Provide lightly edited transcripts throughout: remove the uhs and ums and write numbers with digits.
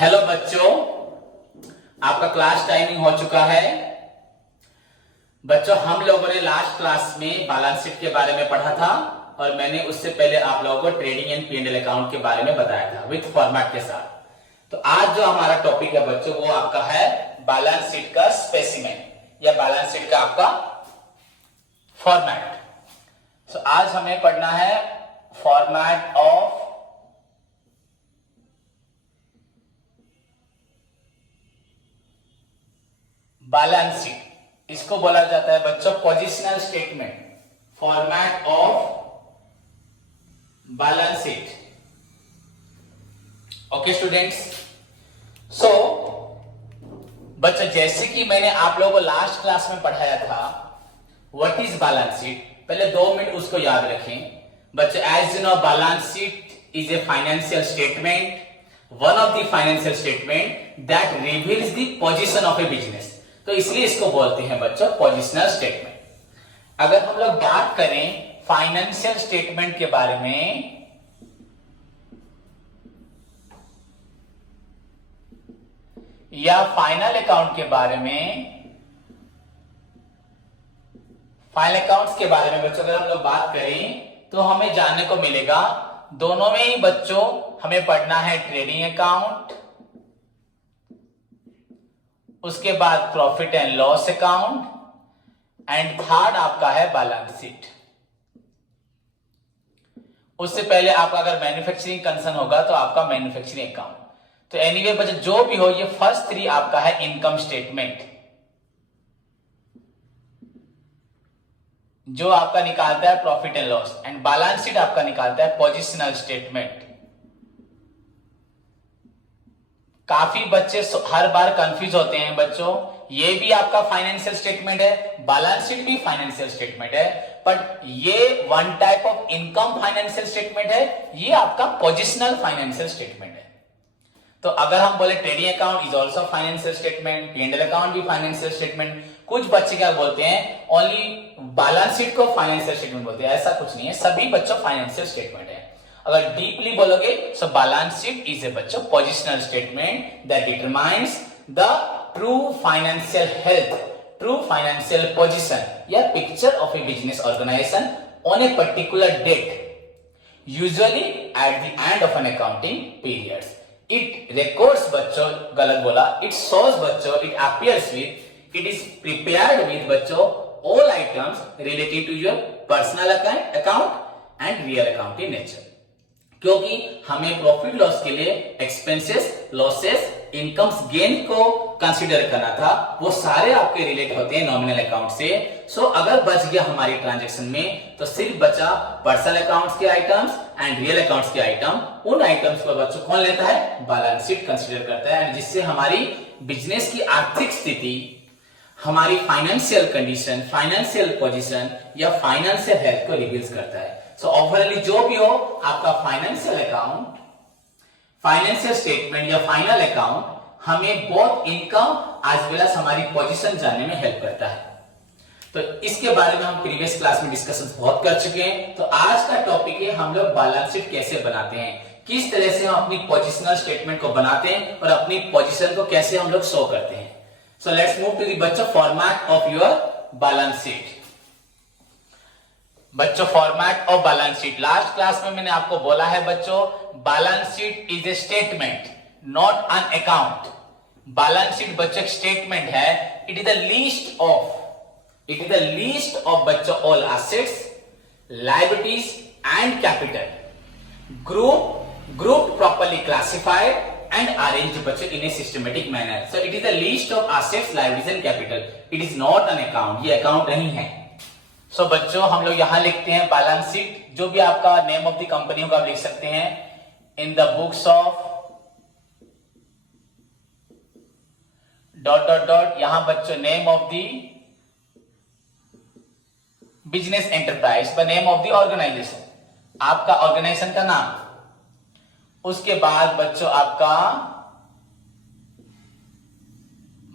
Hello बच्चों, आपका class timing हो चुका है। बच्चों, हम लोगों ने लास्ट क्लास में बैलेंस शीट के बारे में पढ़ा था और मैंने उससे पहले आप लोगों को ट्रेडिंग एंड P&L अकाउंट के बारे में बताया था विथ फॉर्मेट के साथ। तो आज जो हमारा टॉपिक है बच्चों, वो आपका है बैलेंस शीट का स्पेसिमेन या बैलेंस शीट का आपका फॉर्मेट। तो आज हमें पढ़ना है फॉर्मेट ऑफ बैलेंस शीट। इसको बोला जाता है बच्चों positional statement, format of balance sheet. Okay students, so बच्चों जैसे कि मैंने आप लोगों को लास्ट क्लास में पढ़ाया था व्हाट इज बैलेंस शीट, पहले 2 मिनट उसको याद रखें बच्चों। As you know, balance sheet is a financial statement, one of the financial statement that reveals the position of a business. तो इसलिए इसको बोलते हैं बच्चों पोजिशनल स्टेटमेंट। अगर हम लोग बात करें फाइनेंशियल स्टेटमेंट के बारे में, या फाइनल अकाउंट के बारे में, फाइनल अकाउंट्स के बारे में बच्चों अगर हम लोग बात करें तो हमें जानने को मिलेगा दोनों में ही बच्चों हमें पढ़ना है ट्रेडिंग अकाउंट, उसके बाद profit and loss account and third आपका है बैलेंस शीट। उससे पहले आपका अगर मैन्युफैक्चरिंग कंसर्न होगा तो आपका मैन्युफैक्चरिंग अकाउंट। तो एनीवे बच्चों जो भी हो, ये फर्स्ट 3 आपका है इनकम स्टेटमेंट, जो आपका निकालता है profit and loss, and balance sheet आपका निकालता है पोजिशनल स्टेटमेंट। काफी बच्चे हर बार कंफ्यूज होते हैं बच्चों, ये भी आपका फाइनेंशियल स्टेटमेंट है, बैलेंस शीट भी फाइनेंशियल स्टेटमेंट है, बट ये one type of income financial statement है, ये आपका पोजिशनल फाइनेंशियल स्टेटमेंट है। तो अगर हम बोले trading account is also financial statement, P&L account भी फाइनेंशियल स्टेटमेंट, कुछ बच्चे क्या बोलते हैं ओनली बैलेंस शीट को फाइनेंशियल स्टेटमेंट बोलते हैं, ऐसा कुछ नहीं है, सभी बच्चों फाइनेंशियल स्टेटमेंट है। अगर डीपली बोलोगे so balance sheet is a बच्चों positional statement that determines the true financial health, true financial position या picture of a business organisation on a particular date, usually at the end of an accounting period. It records बच्चों, गलत बोला, it shows बच्चों, it appears with, it is prepared with बच्चों all items related to your personal account and real account in nature. क्योंकि हमें profit loss के लिए expenses, losses, incomes, gain को कंसीडर करना था, वो सारे आपके रिलेट होते हैं नॉमिनल अकाउंट से। सो अगर बच गया हमारी ट्रांजैक्शन में तो सिर्फ बचा पर्सनल अकाउंट्स के आइटम्स एंड रियल अकाउंट्स के आइटम। उन आइटम्स को बच्चों कौन लेता है? बैलेंस शीट कंसीडर करता है, जिससे हमारी बिजनेस की आर्थिक स्थिति, हमारी फाइनेंशियल कंडीशन, फाइनेंशियल पोजीशन या फाइनेंशियल हेल्थ को रिवील्स करता है। सो ओवरऑली जो भी हो, आपका फाइनेंशियल अकाउंट, फाइनेंशियल स्टेटमेंट या फाइनल अकाउंट हमें बहुत इनकम एज वेल एज हमारी पोजीशन जानने में हेल्प करता है। तो इसके बारे में हम प्रीवियस क्लास में डिस्कशन बहुत कर चुके हैं। तो आज का टॉपिक है हम लोग बैलेंस शीट कैसे बनाते हैं, किस तरह से हम अपनी पोजिशनल स्टेटमेंट को बनाते हैं और अपनी पोजीशन को कैसे हम लोग शो करते हैं। So let's move to the बच्चों format of your balance sheet. बच्चों format of balance sheet, last class में मैंने आपको बोला है बच्चों balance sheet is a statement not an account. Balance sheet बच्चों स्टेटमेंट है, it is the list of, it is the list of बच्चों all assets, liabilities and capital, group properly classified and arrange बच्चों in a systematic manner. So it is the list of assets, liabilities and capital. It is not an account. ये account नहीं है। So बच्चों हम लोग यहां लिखते हैं बैलेंस शीट, जो भी आपका नेम ऑफ द कंपनी होगा आप लिख सकते हैं in the books of dot dot dot, यहां बच्चों name of the business enterprise, the name of the organisation, आपका ऑर्गेनाइजेशन का नाम। उसके बाद बच्चों आपका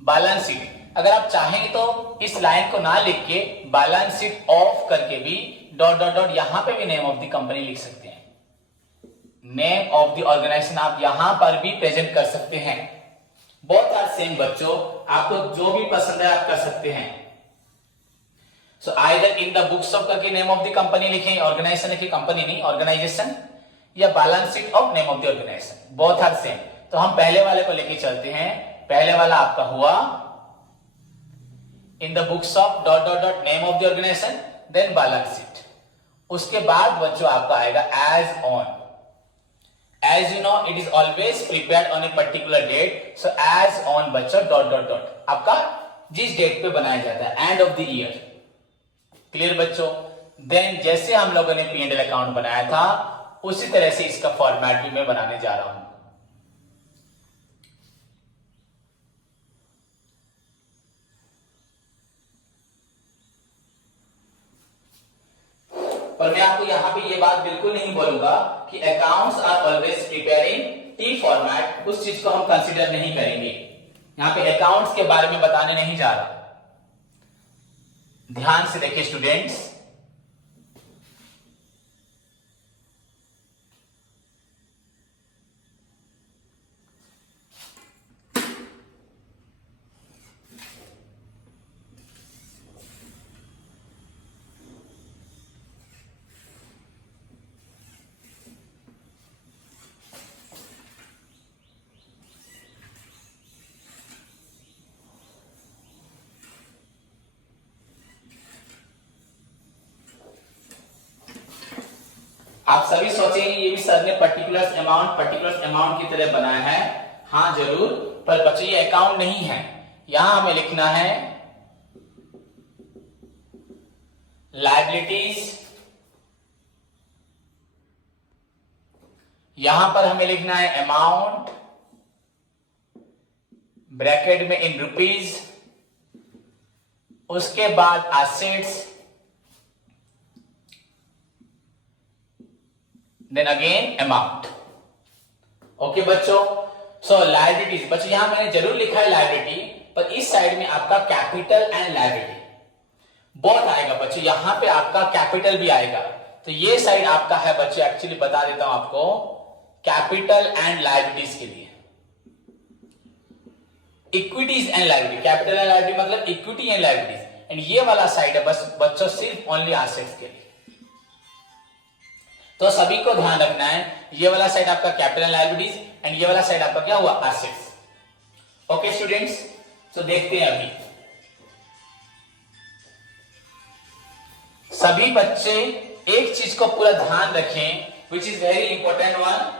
बैलेंस शीट। अगर आप चाहेंगे तो इस लाइन को ना लिख के बैलेंस शीट ऑफ करके भी डॉट डॉट डॉट यहां पे भी नेम ऑफ द कंपनी लिख सकते हैं। नेम ऑफ द ऑर्गेनाइजेशन आप यहां पर भी प्रेजेंट कर सकते हैं। बोथ आर सेम बच्चों, आपको जो भी पसंद है आप कर सकते हैं। So either in the books of करके नेम ऑफ द कंपनी लिखें, ऑर्गेनाइजेशन लिखे, कंपनी नहीं ऑर्गेनाइजेशन, या balance sheet of name of the organisation, both are same. तो हम पहले वाले को लेके चलते हैं। पहले वाला आपका हुआ in the books of dot dot dot name of the organisation then balance sheet. उसके बाद बच्चों आपका आएगा as on. As you know, it is always prepared on a particular date. So as on बच्चों डॉट डॉट डॉट आपका जिस date पे बनाया जाता है end of the year. Clear बच्चों? देन जैसे हम लोगों ने P&L अकाउंट बनाया था उसी तरह से इसका फॉर्मेट भी मैं बनाने जा रहा हूं। पर मैं आपको यहां पे ये बात बिल्कुल नहीं बोलूंगा कि accounts are always preparing T format, उस चीज को हम कंसीडर नहीं करेंगे। यहां पे अकाउंट्स के बारे में बताने नहीं जा रहा। ध्यान से देखिए स्टूडेंट्स, आप सभी सोचेंगे ये भी सर ने पर्टिकुलर अमाउंट की तरह बनाया है। हाँ जरूर, पर बच्चों ये अकाउंट नहीं है। यहां हमें लिखना है लायबिलिटीज, यहां पर हमें लिखना है अमाउंट, ब्रैकेट में इन रुपीज, उसके बाद assets, then again amount. Okay बच्चों, सो लायबिलिटीज बच्चों यहां मैंने जरूर लिखा है लायबिलिटी, पर इस साइड में आपका कैपिटल एंड लायबिलिटी बोथ आएगा बच्चों। यहां पे आपका कैपिटल भी आएगा, तो ये साइड आपका है बच्चों, एक्चुअली बता देता हूं आपको, कैपिटल एंड लायबिलिटीज के लिए। Equities and liability, capital and liability मतलब इक्विटी एंड लायबिलिटीज, एंड ये वाला साइड है बस बच्चों सिर्फ ओनली एसेट्स के लिए। तो सभी को ध्यान रखना है, ये वाला साइड आपका कैपिटल लायबिलिटीज एंड ये वाला साइड आपका क्या हुआ, एसेट्स। ओके स्टूडेंट्स, तो देखते हैं अभी सभी बच्चे एक चीज को पूरा ध्यान रखें, which is very important one.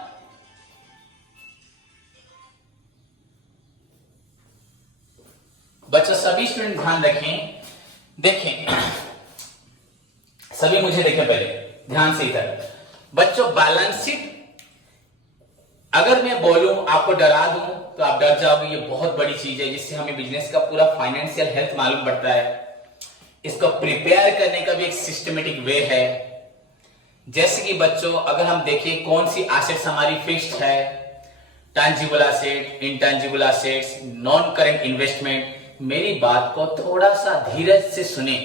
बच्चों सभी स्टूडेंट ध्यान रखें, देखें सभी मुझे देखें पहले ध्यान से इधर। बच्चों बैलेंस शीट अगर मैं बोलूं आपको डरा दूं तो आप डर जाओगे, ये बहुत बड़ी चीज है जिससे हमें बिजनेस का पूरा फाइनेंशियल हेल्थ मालूम पड़ता है। इसको प्रिपेयर करने का भी एक सिस्टमेटिक वे है। जैसे कि बच्चों अगर हम देखें कौन सी एसेट्स हमारी फिक्स्ड है, tangible asset, intangible assets, non current investment. मेरी बात को थोड़ा सा धीरज से सुने।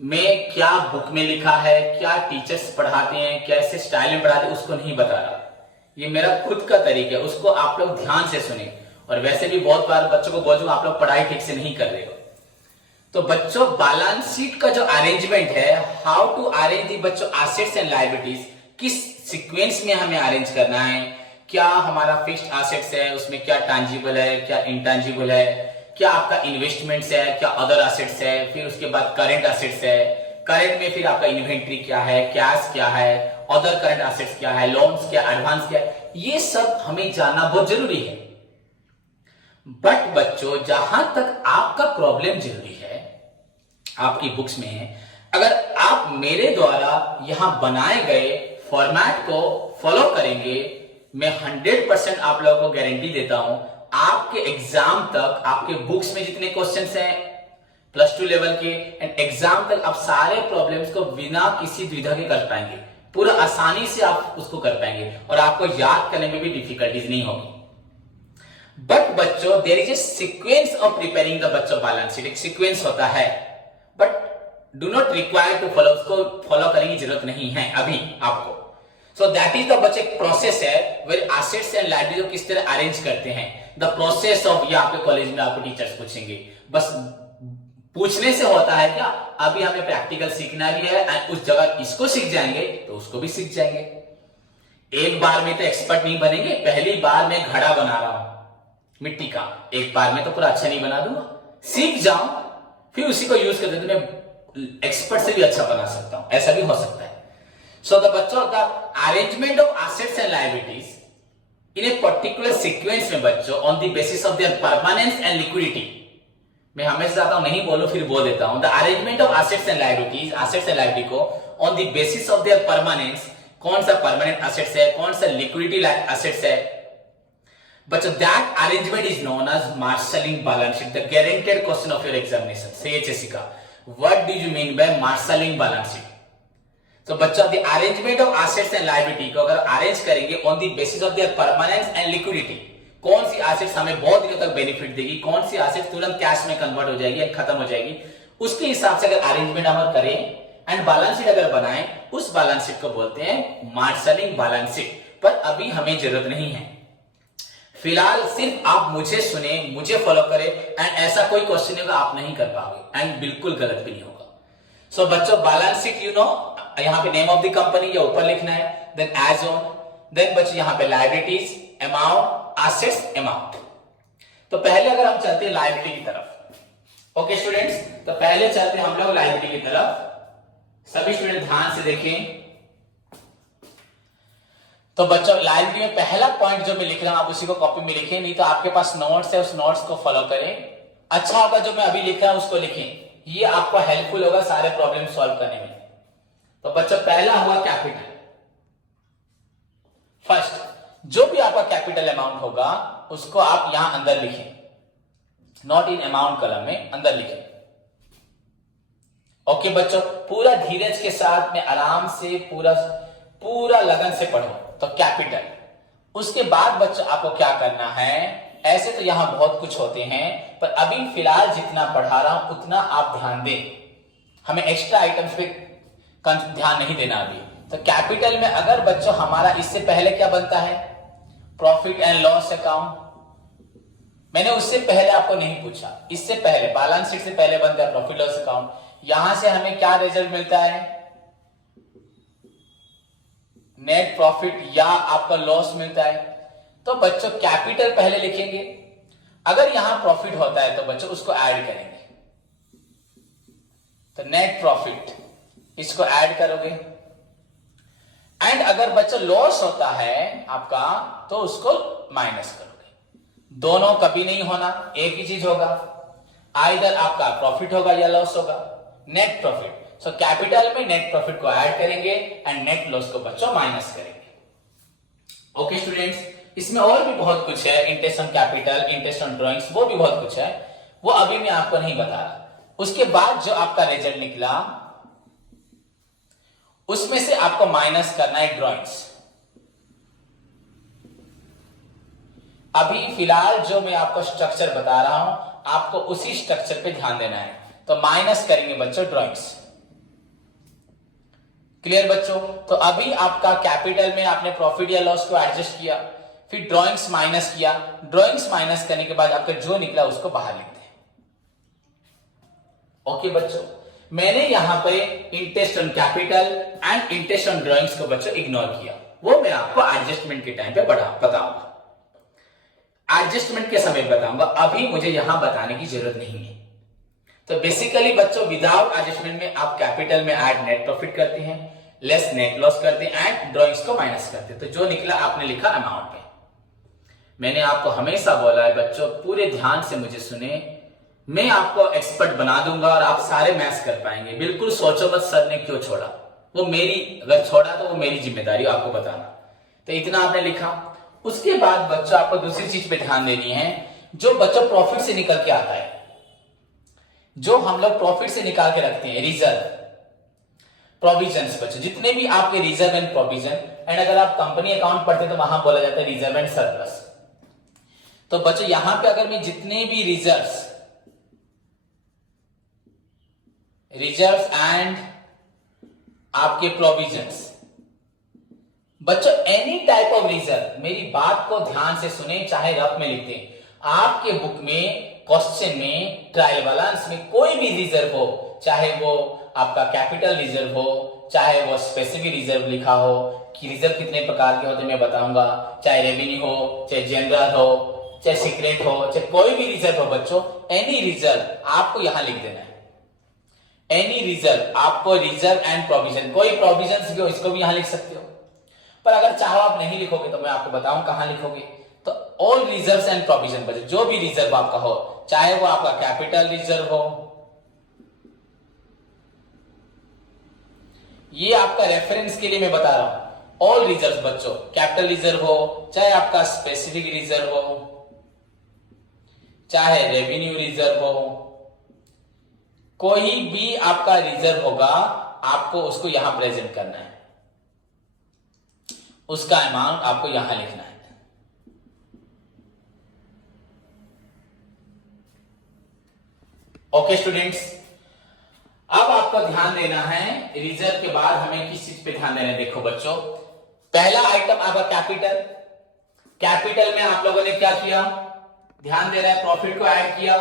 मैं क्या बुक में लिखा है, क्या टीचर्स पढ़ाते हैं, कैसे स्टाइल में पढ़ाते हैं, उसको नहीं बता रहा। ये मेरा खुद का तरीका है, उसको आप लोग ध्यान से सुने। और वैसे भी बहुत बार बच्चों को बोलूं आप लोग पढ़ाई ठीक से नहीं कर रहे हो। तो बच्चों बैलेंस शीट का जो अरेंजमेंट है, हाउ टू अरेंज दी बच्चों एसेट्स एंड लायबिलिटीज, किस सीक्वेंस में हमें अरेंज करना है, क्या हमारा फिक्स्ड एसेट्स है, उसमें क्या टैंजिबल है, क्या इंटैंजिबल है, क्या आपका इन्वेस्टमेंट्स है, क्या अदर एसेट्स है, फिर उसके बाद करंट एसेट्स है, करंट में फिर आपका इन्वेंट्री क्या है, कैश क्या है, अदर करंट एसेट्स क्या है, लोन्स क्या, एडवांस क्या है, ये सब हमें जानना बहुत जरूरी है। बट बच्चों जहां तक आपका प्रॉब्लम जरूरी है, आपकी बुक्स में है, अगर आप मेरे द्वारा यहां बनाए गए फॉर्मेट को फॉलो करेंगे, मैं 100% आप लोगों को गारंटी देता हूं, आपके एग्जाम तक आपके बुक्स में जितने क्वेश्चंस हैं +2 लेवल के एंड एग्जाम तक आप सारे प्रॉब्लम्स को बिना किसी द्विधा के कर पाएंगे, पूरा आसानी से आप उसको कर पाएंगे और आपको याद करने में भी डिफिकल्टीज नहीं होगी। बट बच्चों there is a sequence of preparing the बच्चों बैलेंस शीट, एक सीक्वेंस होता है, but do not require to follow, उसको फॉलो करने की जरूरत नहीं है अभी आपको। सो दैट इज द बच्चे प्रोसेस है वेयर एसेट्स एंड लायबिलिटी किस तरह अरेंज करते हैं, द प्रोसेस ऑफ। ये आपके कॉलेज में आपको टीचर्स पूछेंगे, बस पूछने से होता है क्या, अभी हमें प्रैक्टिकल सीखना भी है एंड उस जगह इसको सीख जाएंगे तो उसको भी सीख जाएंगे। एक बार में तो एक्सपर्ट नहीं बनेंगे, पहली बार मैं घड़ा बना रहा हूं मिट्टी का, एक बार में तो पूरा अच्छा नहीं बना दूंगा, सीख जाऊं फिर उसी को यूज करते तो मैं एक्सपर्ट से भी अच्छा बना सकता हूं, ऐसा भी हो सकता है। So the बच्चों the arrangement of assets and liabilities in a particular sequence में बच्चों on the basis of their permanence and liquidity. मैं हमेशा चाहता हूं नहीं बोलो फिर बोल देता हूं, the arrangement of assets and liabilities, assets and liability को on the basis of their permanence, कौन सा परमानेंट एसेट्स है, कौन सा लिक्विडिटी एसेट्स है बच्चों, that arrangement is known as marshalling balance sheet. The guaranteed question of your examination CHSC का, what do you mean by marshalling balance sheet. तो बच्चों the arrangement of assets and liability को अगर arrange करेंगे on the basis of their permanence and liquidity, कौन सी assets हमें बहुत दिनों तक बेनिफिट देगी, कौन सी एसेट्स तुरंत कैश में कन्वर्ट हो जाएगी या खत्म हो जाएगी, उसके हिसाब से अगर अरेंजमेंट हम करें एंड बैलेंस शीट अगर बनाएं, उस बैलेंस शीट को बोलते हैं मार्शलिंग बैलेंस शीट। पर अभी हमें जरूरत नहीं है, फिलहाल सिर्फ आप मुझे सुने, मुझे फॉलो करें एंड ऐसा कोई क्वेश्चन होगा आप नहीं कर पाओगे एंड बिल्कुल गलत भी नहीं होगा। सो बच्चों बैलेंस शीट यू नो, यहां पे नेम ऑफ द कंपनी या ऊपर लिखना है, देन एज ऑन, देन बच्चों यहां पे लायबिलिटीज, अमाउंट, एसेट्स, अमाउंट। तो पहले अगर हम चलते हैं लायबिलिटी की तरफ, ओके स्टूडेंट्स, तो पहले चलते हैं हम लोग लायबिलिटी की तरफ। सभी स्टूडेंट ध्यान से देखें। तो बच्चों लायबिलिटी में पहला पॉइंट जो मैं लिख रहा हूं आप उसी को कॉपी में लिखें, नहीं तो आपके पास नोट्स है उस नोट्स को फॉलो करें। अच्छा होगा जो मैं अभी लिख रहा हूं उसको लिखें, ये आपको हेल्पफुल होगा सारे प्रॉब्लम सॉल्व करने में। तो बच्चों पहला हुआ कैपिटल। फर्स्ट जो भी आपका कैपिटल अमाउंट होगा उसको आप यहां अंदर लिखें, नॉट इन अमाउंट कॉलम में, अंदर लिखें। ओके बच्चों, पूरा धीरज के साथ में आराम से पूरा लगन से पढ़ो। तो कैपिटल, उसके बाद बच्चों आपको क्या करना है, ऐसे तो यहां बहुत कुछ होते हैं पर अभी फिलहाल जितना पढ़ा रहा हूं उतना आप ध्यान दें, हमें एक्स्ट्रा आइटम्स पे ध्यान नहीं देना अभी। तो कैपिटल में अगर बच्चों हमारा इससे पहले क्या बनता है, प्रॉफिट एंड लॉस अकाउंट, मैंने उससे पहले आपको नहीं पूछा, इससे पहले बैलेंस शीट से पहले बनता है प्रॉफिट लॉस अकाउंट। यहां से हमें क्या रिजल्ट मिलता है, नेट प्रॉफिट या आपका लॉस मिलता है। तो बच्चों कैपिटल पहले लिखेंगे, अगर यहां प्रॉफिट होता है तो बच्चों उसको ऐड करेंगे, तो नेट प्रॉफिट इसको ऐड करोगे। एंड अगर बच्चों लॉस होता है आपका तो उसको माइनस करोगे। दोनों कभी नहीं होना, एक ही चीज होगा, आइदर आपका प्रॉफिट होगा या लॉस होगा, नेट प्रॉफिट। सो कैपिटल में नेट प्रॉफिट को ऐड करेंगे एंड नेट लॉस को बच्चों माइनस करेंगे। ओके स्टूडेंट्स, इसमें और भी बहुत कुछ है, interest on capital, interest on drawings, वो भी बहुत कुछ है, वो अभी मैं आपको नहीं बता रहा। उसके बाद जो आपका रिजल्ट निकला उसमें से आपको माइनस करना है ड्रॉइंग्स। अभी फिलहाल जो मैं आपको स्ट्रक्चर बता रहा हूं आपको उसी स्ट्रक्चर पे ध्यान देना है। तो माइनस करेंगे बच्चों ड्रॉइंग्स। क्लियर बच्चों? तो अभी आपका कैपिटल में आपने प्रॉफिट या लॉस को एडजस्ट किया, फिर ड्रॉइंग्स माइनस किया, ड्रॉइंग्स माइनस करने के बाद आपका जो निकला उसको बाहर लिखते हैं। ओके बच्चों, मैंने यहां पे interest on capital and interest on drawings को बच्चों इग्नोर किया, वो मैं आपको एडजस्टमेंट के टाइम पे बताऊंगा, एडजस्टमेंट के समय बताऊंगा, अभी मुझे यहां बताने की जरूरत नहीं है। तो बेसिकली बच्चों विदाउट एडजस्टमेंट में आप कैपिटल में ऐड नेट प्रॉफिट करते हैं, लेस नेट लॉस करते हैं एंड ड्रॉइंग्स को माइनस करते हैं। तो जो निकला आपने लिखा अमाउंट पे। मैंने आपको हमेशा बोला है बच्चों पूरे ध्यान से मुझे सुने, मैं आपको एक्सपर्ट बना दूंगा और आप सारे मैथ्स कर पाएंगे। बिल्कुल सोचो मत सर ने क्यों छोड़ा, वो मेरी, अगर छोड़ा तो वो मेरी जिम्मेदारी आपको बताना। तो इतना आपने लिखा। उसके बाद बच्चों आपको दूसरी चीज पे ध्यान देनी है, जो बच्चों प्रॉफिट से निकल के आता है, जो हम लोग प्रॉफिट से निकाल के रखते हैं, रिजर्व, प्रोविजंस बच्चों, जितने भी आपके रिजर्व एंड प्रोविजन, एंड अगर आप कंपनी अकाउंट पढ़ते हैं तो वहां बोला जाता है रिजर्व एंड सरप्लस। तो बच्चों यहां पे अगर मैं जितने भी रिजर्व्स एंड आपके प्रोविजंस, बच्चों एनी टाइप ऑफ रिजर्व, मेरी बात को ध्यान से सुने, चाहे रफ में लिखते हैं, आपके बुक में क्वेश्चन में ट्रायल बैलेंस में कोई भी रिजर्व हो, चाहे वो आपका कैपिटल रिजर्व हो, चाहे वो स्पेसिफिक रिजर्व लिखा हो कि रिजर्व कितने प्रकार के होते हैं मैं बताऊंगा, चाहे रेवेन्यू हो, चाहे जनरल हो, चाहे सीक्रेट हो, चाहे कोई भी रिजर्व हो बच्चों, एनी रिजर्व आपको यहां लिख देना है। एनी रिजर्व, आपको रिजर्व एंड प्रोविजन, कोई प्रोविजन भी हो इसको भी यहां लिख सकते हो, पर अगर चाहो आप नहीं लिखोगे तो मैं आपको बताऊं कहां लिखोगे। तो ऑल रिजर्व्स एंड प्रोविजन बच्चों, जो भी रिजर्व आपका हो, चाहे वो आपका कैपिटल रिजर्व हो, ये आपका रेफरेंस के लिए मैं बता रहा हूं, ऑल रिजर्व बच्चों, कैपिटल रिजर्व हो, चाहे आपका स्पेसिफिक रिजर्व हो, चाहे रेवेन्यू रिजर्व हो, कोई भी आपका रिजर्व होगा आपको उसको यहां प्रेजेंट करना है, उसका अमाउंट आपको यहां लिखना है। ओके स्टूडेंट्स, अब आपको ध्यान देना है रिजर्व के बाद हमें किस चीज पे ध्यान देना है। देखो बच्चों, पहला आइटम आपका कैपिटल, कैपिटल में आप लोगों ने क्या किया, ध्यान दे रहा है, प्रॉफिट को ऐड किया,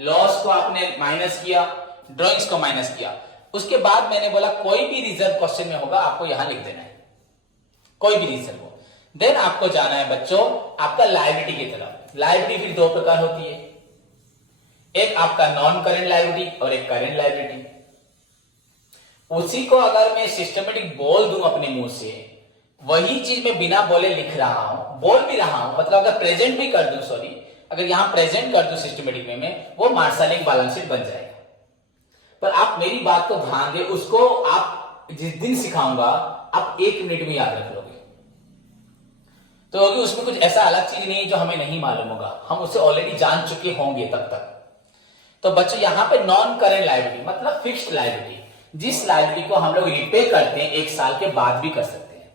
लॉस को आपने माइनस किया, ड्रॉइंग्स को माइनस किया। उसके बाद मैंने बोला कोई भी रिजर्व क्वेश्चन में होगा आपको यहां लिख देना है, कोई भी रिजर्व हो। देन आपको जाना है बच्चों आपका लायबिलिटी की तरफ। लायबिलिटी फिर दो प्रकार होती है, एक आपका नॉन करेंट लायबिलिटी और एक करेंट लायबिलिटी। उसी को अगर मैं सिस्टमेटिक बोल दूं अपने मुंह से, वही चीज मैं बिना बोले लिख रहा हूं, बोल भी रहा हूं, मतलब अगर प्रेजेंट भी कर दूं, सॉरी अगर यहां प्रेजेंट कर दूं सिस्टमेटिक वे में, वो मार्शलिंग बैलेंस शीट बन जाएगा। पर आप मेरी बात को ध्यान दें, उसको आप जिस दिन सिखाऊंगा आप 1 मिनट में याद रख लोगे। तो उसमें कुछ ऐसा अलग चीज नहीं जो हमें नहीं मालूम होगा, हम उसे ऑलरेडी जान चुके होंगे तब तक। तो बच्चों यहां पे नॉन करेंट लायबिलिटी मतलब फिक्स्ड लायबिलिटी, जिस लायबिलिटी को हम लोग रिपे करते हैं 1 साल के बाद भी कर सकते हैं।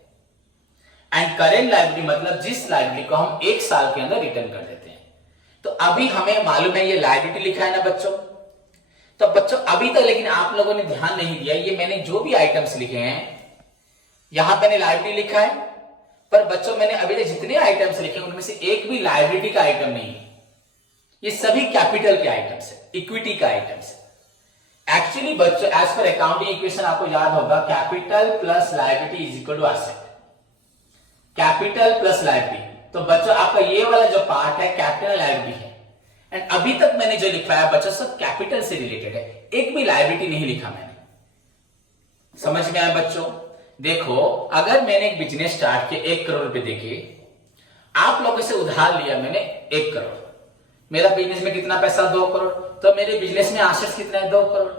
एंड करेंट लायबिलिटी मतलब जिस लायबिलिटी को हम 1 साल के अंदर रिटर्न कर देते हैं। तो अभी हमें मालूम है ये लायबिलिटी लिखा है ना बच्चों, तो बच्चों अभी तक लेकिन आप लोगों ने ध्यान नहीं दिया, ये मैंने जो भी आइटम्स लिखे हैं यहां मैंने लायबिलिटी लिखा है, पर बच्चों मैंने अभी तक जितने आइटम्स लिखे उनमें से एक भी लायबिलिटी का आइटम नहीं है, ये सभी कैपिटल के आइटम्स है, इक्विटी का आइटम्स है। एक्चुअली बच्चों एज पर अकाउंटिंग इक्वेशन आपको याद होगा, capital plus liability is equal to asset, capital plus liability. तो बच्चों आपका ये वाला जो पार्ट है कैपिटल लायबिलिटी है, एंड अभी तक मैंने जो लिखा है बच्चों सब कैपिटल से रिलेटेड है, एक भी लायबिलिटी नहीं लिखा मैंने। समझ में आया बच्चों? देखो अगर मैंने एक बिजनेस स्टार्ट किया 1 करोड़ रुपए देके, आप लोगों से उधार लिया मैंने 1 करोड़, मेरा बिजनेस में कितना पैसा 2 करोड़, तो मेरे बिजनेस में एसेट्स कितना है 2 करोड़,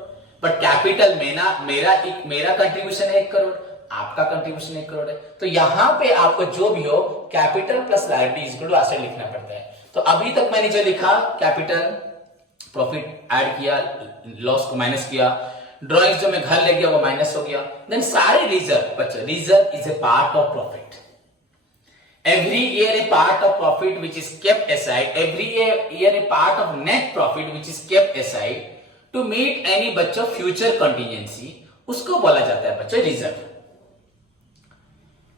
बट कैपिटल में ना मेरा कंट्रीब्यूशन है 1 करोड़, आपका कंट्रीब्यूशन 1 करोड़ है। तो यहां पे आपको जो भी हो capital plus liability is equal to asset लिखना पड़ता है। तो अभी तक मैंने जो लिखा कैपिटल, प्रॉफिट ऐड किया, लॉस को माइनस किया, ड्रॉइंग्स जो मैं घर ले गया वो माइनस हो गया, देन सारे रिजर्व बच्चों, reserve is a part of profit. Every year a part of profit which is kept aside, every year a part of net profit which is kept aside to meet any बच्चों future contingency, उसको बोला जाता है बच्चों reserve.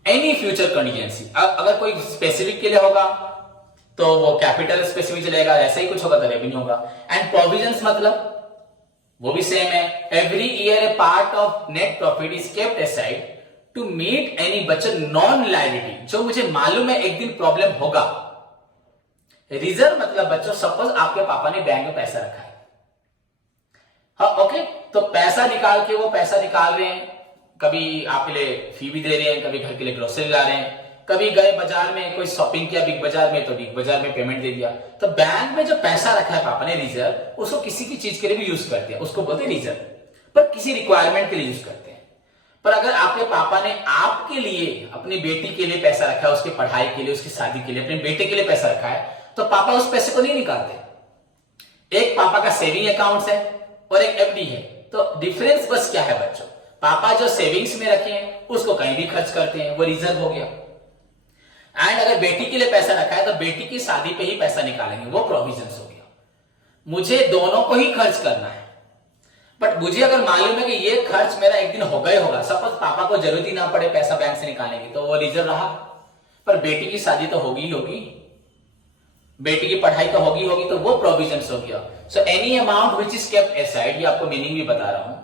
Any future contingency, अगर कोई specific के लिए होगा तो वो कैपिटल स्पेसिफिक चलेगा, ऐसा ही कुछ होगा तो रेवेन्यू होगा। एंड प्रोविजंस मतलब वो भी सेम है, every year a part of net profit is kept aside to meet any बच्चों नॉन लायबिलिटी, जो मुझे मालूम है एक दिन प्रॉब्लम होगा। रिजर्व मतलब बच्चों सपोज आपके पापा ने बैंक में पैसा रखा है, हाँ ओके, तो पैसा निकाल के वो पैसा निकाल रहे हैं, कभी आपके लिए फी भी दे रहे हैं, कभी घर के लिए ग्रोसरी ला रहे हैं, कभी गए बाजार में कोई शॉपिंग किया बिग बाजार में तो बिग बाजार में पेमेंट दे दिया। तो बैंक में जो पैसा रखा है पापा ने रिजर्व, उसको किसी की चीज के लिए भी यूज करते हैं, उसको बोलते हैं रिजर्व, पर किसी रिक्वायरमेंट के लिए यूज करते हैं। पर अगर आपके पापा ने आपके लिए, अपनी बेटी के लिए पैसा रखा है, उसकी पढ़ाई के लिए, उसकी शादी के लिए, अपने बेटे के लिए पैसा रखा है, तो पापा उस पैसे को नहीं निकालते। एक पापा का सेविंग अकाउंट है और एक एफडी है, तो डिफरेंस बस क्या है बच्चों, पापा जो सेविंग्स में रखे हैं उसको कहीं भी खर्च करते हैं, वो रिजर्व हो गया। एंड अगर बेटी के लिए पैसा रखा है तो बेटी की शादी पे ही पैसा निकालेंगे, वो प्रोविजंस हो गया। मुझे दोनों को ही खर्च करना है, बट मुझे अगर मालूम है कि ये खर्च मेरा एक दिन होगा ही होगा, सपोज पापा को जरूरत ही ना पड़े पैसा बैंक से निकालने की, तो वो रिजर्व रहा। पर बेटी की शादी तो होगी ही होगी, बेटी की पढ़ाई तो होगी होगी, तो वो प्रोविजन हो गया। So any amount which is kept aside, ये आपको मीनिंग भी बता रहा हूं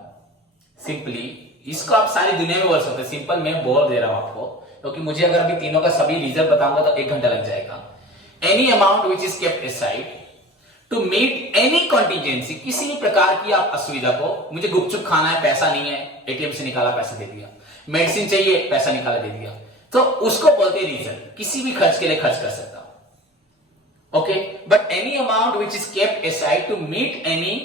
सिंपली, इसको आप सारी दुनिया में बोल सकते हैं, सिंपल मैं बोल दे रहा हूं आपको, क्योंकि मुझे अगर अभी तीनों का सभी रिजर्व बताऊंगा तो 1 घंटा लग जाएगा। Any amount which is kept aside to meet any contingency, किसी भी प्रकार की आप असुविधा को, मुझे गुपचुप खाना है पैसा नहीं है, एटीएम से निकाला पैसा दे दिया, मेडिसिन चाहिए पैसा निकाला दे दिया, तो उसको बोलते हैं रिजर्व, किसी भी खर्च के लिए खर्च कर सकता हूं। Okay, but any amount which is kept aside to meet any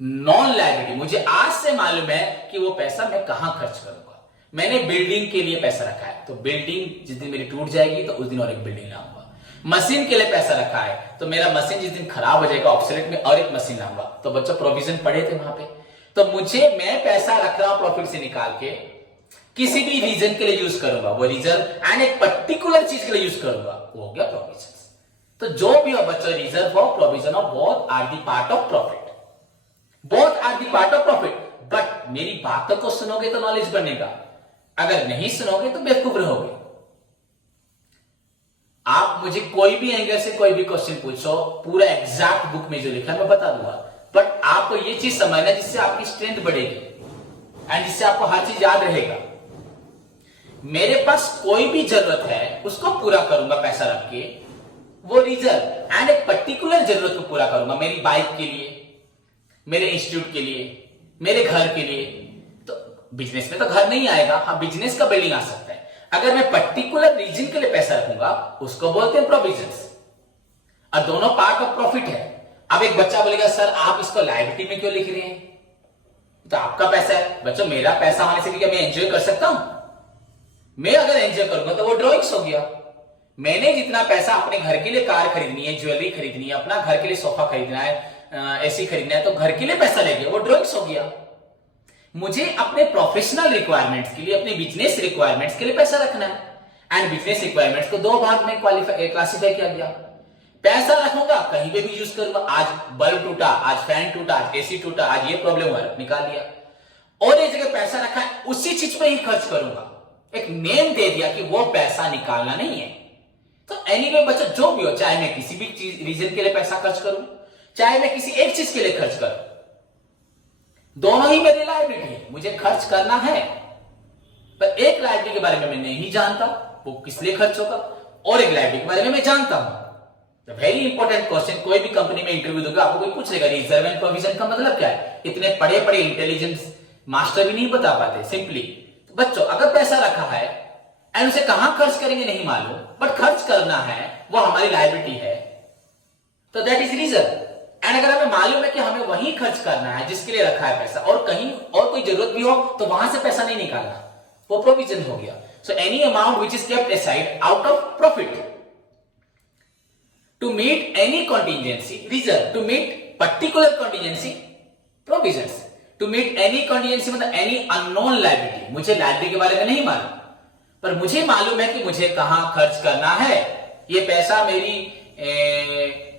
known liability, मुझे आज से मालूम है कि वो पैसा मैं कहां खर्च करूंगा। मैंने बिल्डिंग के लिए पैसा रखा है, तो बिल्डिंग जिस दिन मेरी टूट जाएगी तो उस दिन और एक बिल्डिंग लाऊंगा। मशीन के लिए पैसा रखा है, तो मेरा मशीन जिस दिन खराब हो जाएगा ऑब्सोलेट में और एक मशीन लाऊंगा। तो बच्चों प्रोविजन पढ़े थे वहां पे, तो मैं पैसा रख रहा हूं प्रॉफिट से निकाल के, किसी भी रीजन के लिए यूज करूंगा, वो रिजर्व एंड एक पर्टिकुलर चीज के लिए यूज करूंगा, वो हो गया प्रोविजन। तो जो भी हो बच्चों, रिजर्व हो, प्रोविजन हो, both are the part of profit, both are the part of profit. But मेरी बातों को सुनोगे तो नॉलेज बनेगा, अगर नहीं सुनोगे तो बेवकूफ रहोगे। आप मुझे कोई भी एंगल से कोई भी क्वेश्चन पूछो, पूरा एग्जैक्ट बुक में जो लिखा है मैं बता दूंगा, बट आपको ये चीज समझना जिससे आपकी स्ट्रेंथ बढ़ेगी एंड जिससे आपको हर चीज याद रहेगा। मेरे पास कोई भी जरूरत है उसको पूरा करूंगा पैसा रख के, वो रिजर्व एंड एक पर्टिकुलर जरूरत को पूरा करूंगा, मेरी बाइक के लिए, मेरे इंस्टीट्यूट के लिए, मेरे घर के लिए। तो बिजनेस में तो घर नहीं आएगा, हाँ बिजनेस का बिल्डिंग आ सकता है। अगर मैं पर्टिकुलर रीजन के लिए पैसा रखूंगा उसको बोलते हैं प्रोविजंस, और दोनों पार्ट ऑफ प्रॉफिट है। अब एक बच्चा बोलेगा सर आप इसको लायबिलिटी में क्यों लिख रहे हैं, तो आपका पैसा है। बच्चों मेरा पैसा होने से क्या मैं एंजॉय कर सकता हूं? मैं अगर एंजॉय करूंगा तो वो ड्रॉइंग्स हो गया। मैंने जितना पैसा अपने घर के लिए कार खरीदनी है, ज्वेलरी खरीदनी है, अपना घर के लिए सोफा खरीदना है, एसी खरीदना है, तो घर के लिए पैसा ले गया, वो ड्रॉइंग्स हो गया। मुझे अपने प्रोफेशनल रिक्वायरमेंट्स के लिए, अपने बिजनेस रिक्वायरमेंट्स के लिए पैसा रखना है, एंड बिजनेस रिक्वायरमेंट्स को 2 भाग में क्लासिफाई किया गया। पैसा रखूंगा कहीं पे भी यूज करूंगा, आज बल्ब टूटा, आज फैन टूटा, आज एसी टूटा, आज ये प्रॉब्लम हुआ, निकाल लिया। और एक जगह पैसा रखा है उसी चीज पे ही खर्च करूंगा, एक नेम दे दिया कि वो पैसा निकालना नहीं है। तो एनीवे बच्चों जो भी हो, चाहे मैं किसी भी चीज रीजन के लिए पैसा खर्च करूं, चाहे मैं किसी एक चीज के लिए खर्च करूं, दोनों ही मेरी लायबिलिटी है, मुझे खर्च करना है। पर एक लायबिलिटी के बारे में मैं नहीं जानता वो किस लिए खर्च होगा, और एक लायबिलिटी के बारे में मैं जानता हूं। वेरी इंपॉर्टेंट क्वेश्चन, कोई भी कंपनी में इंटरव्यू दोगे आपको कोई पूछेगा रिजर्व एंड प्रोविजन का मतलब क्या है। इतने पढ़े पढ़े इंटेलिजेंस मास्टर भी नहीं बता पाते सिंपली। तो बच्चों अगर पैसा रखा है एंड उसे कहां खर्च करेंगे नहीं मालूम, बट खर्च करना है, वो हमारी लायबिलिटी है, तो दैट इज रिजर्व। एंड अगर हमें मालूम है कि हमें वही खर्च करना है जिसके लिए रखा है पैसा, और कहीं और कोई जरूरत भी हो तो वहां से पैसा नहीं निकालना, वो प्रोविजन हो गया। So any amount which is kept aside out of profit to meet any contingency, reserve to meet particular contingency, provisions to meet any contingency, मतलब एनी अननोन लायबिलिटी। मुझे लायबिलिटी के बारे में नहीं मालूम, पर मुझे मालूम है कि मुझे कहां खर्च करना है। ये पैसा मेरी